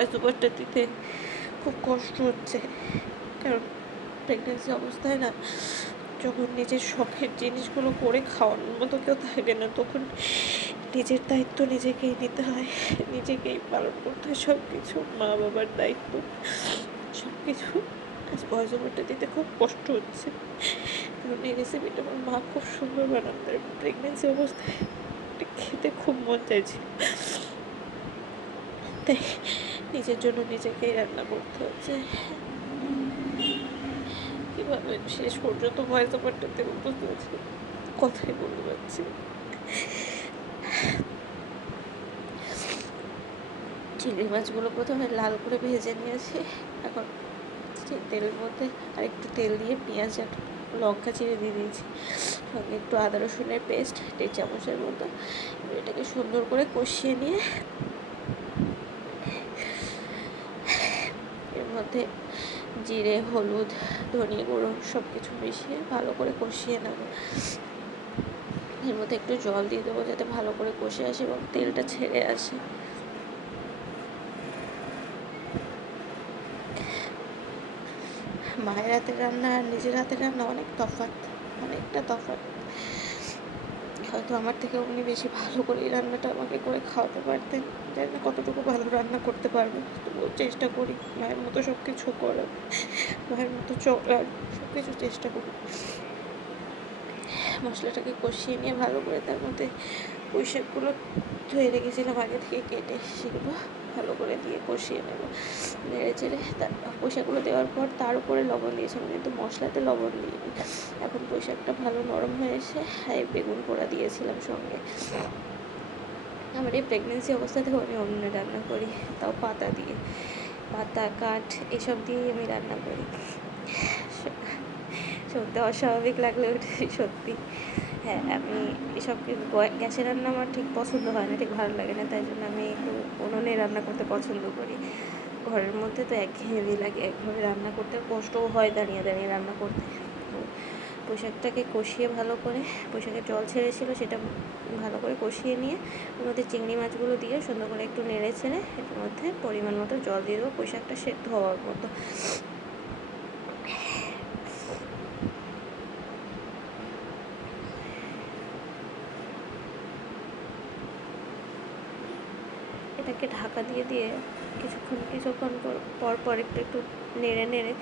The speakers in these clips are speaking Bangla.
ভয়েস ওভারটা দিতে। খুব কষ্ট হচ্ছে। কারণ প্রেগনেন্সি অবস্থায় না, যখন নিজের শখের জিনিসগুলো করে খাওয়ানোর মতো কেউ থাকে না, তখন নিজের দায়িত্ব নিজেকেই নিতে হয়। নিজেকেই পালন করতে হয়। সব কিছু মা বাবার দায়িত্ব। সব কিছু ভয়েস ওভারটা দিতে খুব কষ্ট হচ্ছে। কারণ এই রেসিপিটা আমার মা খুব সুন্দর বানান প্রেগনেন্সি অবস্থায় খেতে খুব মন চাইছে। তাই নিজের জন্য নিজেকেই রান্না করতে হচ্ছে। কীভাবে শেষ পর্যন্ত ভয়েস ওভারটা দেবো বুঝতে পারছি কথাই বলতে পারছি চিংড়ি মাছগুলো প্রথমে লাল করে ভেজে নিয়েছি। এখন তেলের মধ্যে আর একটু তেল দিয়ে পেঁয়াজ আর লঙ্কা চিড়ে দিয়ে দিয়েছি। সঙ্গে একটু আদা রসুনের পেস্ট, দেড় চামচের মতো। এটাকে সুন্দর করে কষিয়ে নিয়ে এর মধ্যে জিরে, হলুদ, ধনিয়া গুঁড়ো সব কিছু মিশিয়ে ভালো করে কষিয়ে নেব। এর মধ্যে একটু জল দিয়ে দেবো যাতে ভালো করে কষে আসে এবং তেলটা ছেড়ে আসে। মায়ের হাতের রান্না আর নিজের হাতের রান্না অনেক তফাৎ, অনেকটা তফাৎ। হয়তো আমার থেকে উনি বেশি ভালো করে এই রান্নাটা আমাকে করে খাওয়াতে পারতেন। জানি না কতটুকু ভালো রান্না করতে পারবে। তবুও চেষ্টা করি। মায়ের মতো সব কিছু করার। মায়ের মতো চলার। সব কিছু চেষ্টা করি। মশলাটাকে কষিয়ে নিয়ে ভালো করে তার মধ্যে পুঁই ধুয়ে রেখেছিলাম আগে থেকে কেটে সেগুলো ভালো করে দিয়ে কষিয়ে নেব। নেড়ে চেড়ে পুঁই দেওয়ার পর তার উপরে লবণ দিয়েছিলাম কিন্তু মশলাতে লবণ দিইনি। এখন পুঁই শাকটা ভালো নরম হয়ে এসে এই বেগুন পোড়া দিয়েছিলাম সঙ্গে। আমার এই প্রেগনেন্সি অবস্থাতেও আমি অন্য রান্না করি, তাও পাতা দিয়ে। পাতা, কাঠ, এসব দিয়েই আমি রান্না করি। শুনতে অস্বাভাবিক লাগলেও সত্যি। হ্যাঁ আমি এসব গ্যাসে রান্না আমার ঠিক পছন্দ হয় না, ঠিক ভালো লাগে না, তাই জন্য আমি একটু উনুনে রান্না করতে পছন্দ করি। ঘরের মধ্যে তো একঘেয়েমি লাগে, একভাবে রান্না করতে কষ্টও হয় দাঁড়িয়ে দাঁড়িয়ে রান্না করতে। পোশাকটাকে কষিয়ে ভালো করে, পোশাকের জল ছেড়েছিল সেটা ভালো করে কষিয়ে নিয়ে, ওর মধ্যে চিংড়ি মাছগুলো দিয়ে সুন্দর করে একটু নেড়ে ছেড়ে এর মধ্যে পরিমাণ মতো জল দিয়ে দেবো, পোশাকটা সেদ্ধ হওয়ার মতো। ঢাকা দিয়ে দিয়ে কিছুক্ষণ কিছুক্ষণ পর- পর একটু একটু নেড়ে নেড়ে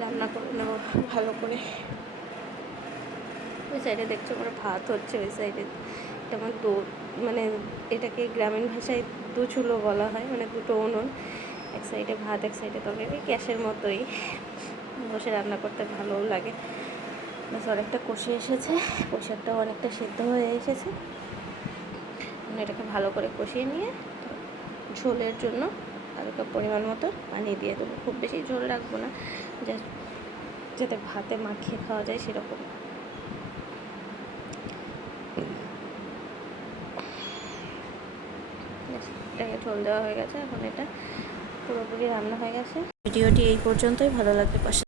রান্না করে নেব ভালো করে। ওই সাইডে দেখছ আমার ভাত হচ্ছে, ওই সাইডে এটা আমার দো মানে এটাকে গ্রামীণ ভাষায় দু চুলো বলা হয় মানে দুটো উনুন, এক সাইডে ভাত, এক সাইডে তরকারি, গ্যাসের মতোই। বসে রান্না করতে ভালোও লাগে। ব্যাস, অনেকটা কষে এসেছে পোশাকটাও অনেকটা সিদ্ধ হয়ে এসেছে। এটাকে ভালো করে কষিয়ে নিয়ে ঝোলের জন্য হালকা পরিমাণ মতো পানি দিয়ে দেবো। খুব বেশি ঝোল রাখব না যাতে ভাতে মাখিয়ে খাওয়া যায় সেরকম। এটাকে ঝোল দেওয়া হয়ে গেছে, এখন এটা পুরোপুরি রান্না হয়ে গেছে। ভিডিওটি এই পর্যন্তই, ভালো লাগলে পাশে